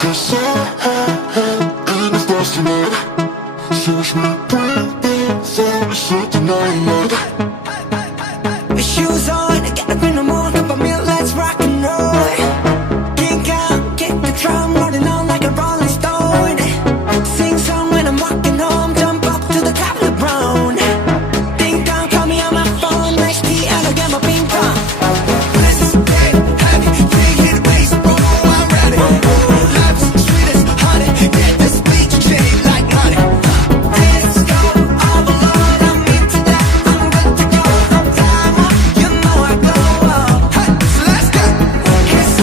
Cause and it's lost tonight. Search me, breathing, for something night. With shoes on, get up in the morning, cup of milk, let's rock and roll. Kink out, kick the drum, rolling on like a rolling stone. Sing song when I'm walking home, jump up to the top of the brown. Ding dong, call me on my phone, next tea, and I'll get my ping pong. Let's get heavy, can't hear the bass, boom, I'm ready. Life's sweet as honey, get this beat chain like money. Let's go, overload, I'm into that, I'm good to go. I'm time up, you know I go up. Hey, so let's go. It's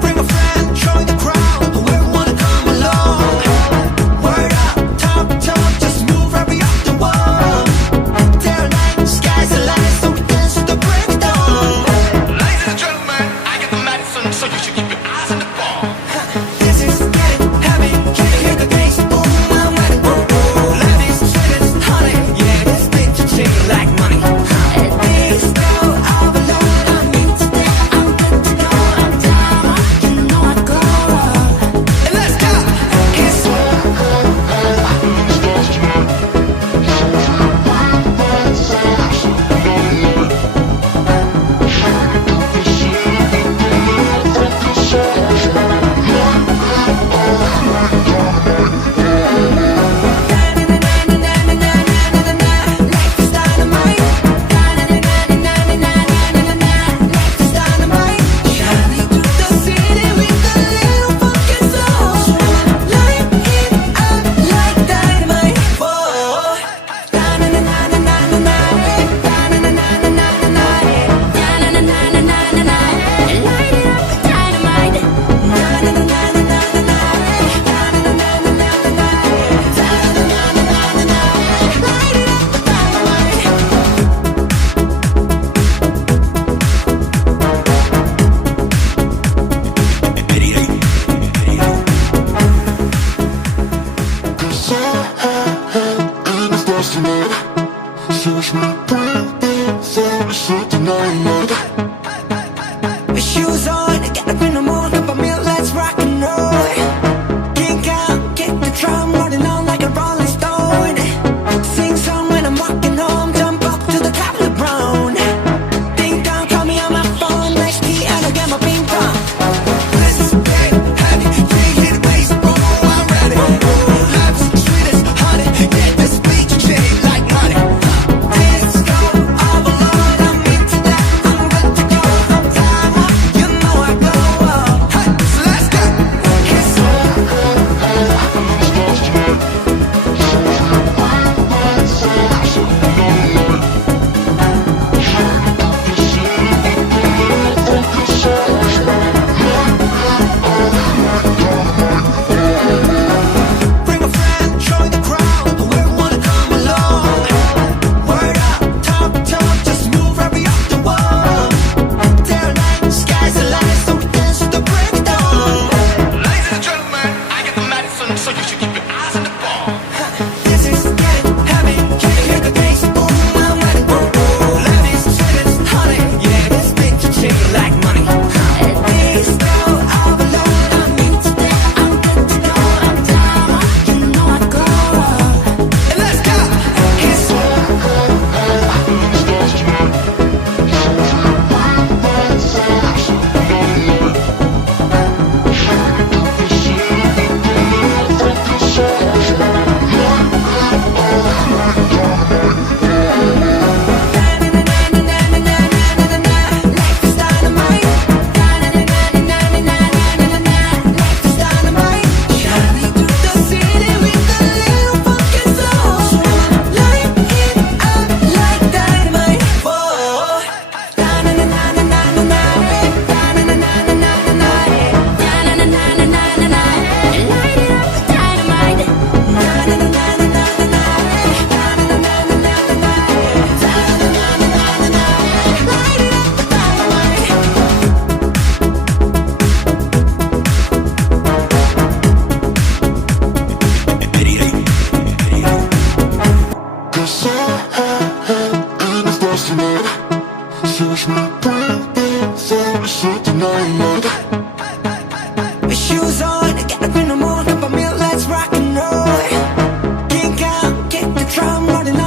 bring a friend, join the crowd, whoever wanna come along. Word up, talk, just move every up the wall. Day or night, sky's the limit, so we dance to the break of dawn. Ladies and gentlemen, I get the medicine, so you should keep your eyes on the ball. This is getting heavy, can you hear the bass? Boom, I'm ready. Life is sweet as honey, yeah, this beat to change like money. Let's go, overload, I'm into that, I'm good to go. I'm down, you know I go up. And let's go. It's life is dynamite. Life is dynamite. Shining through the city with a little fucking soul. Light it up like dynamite. Whoa. Cause and it's lost tonight. Search me, breathing, for something night. With shoes on, get up in the morning, cup of milk, let's rock and roll. Kink out, kick the drum, rolling on like a rolling stone. Sing song when I'm walking home, jump up to the top of the brown. Ding dong, call me on my phone, next tea, and I'll get my ping pong. Let's get heavy, can't hear the bass, boom, I'm ready. Life's sweet as honey, get this beat chain like money. Let's go, overload, I'm into that, I'm good drum, rolling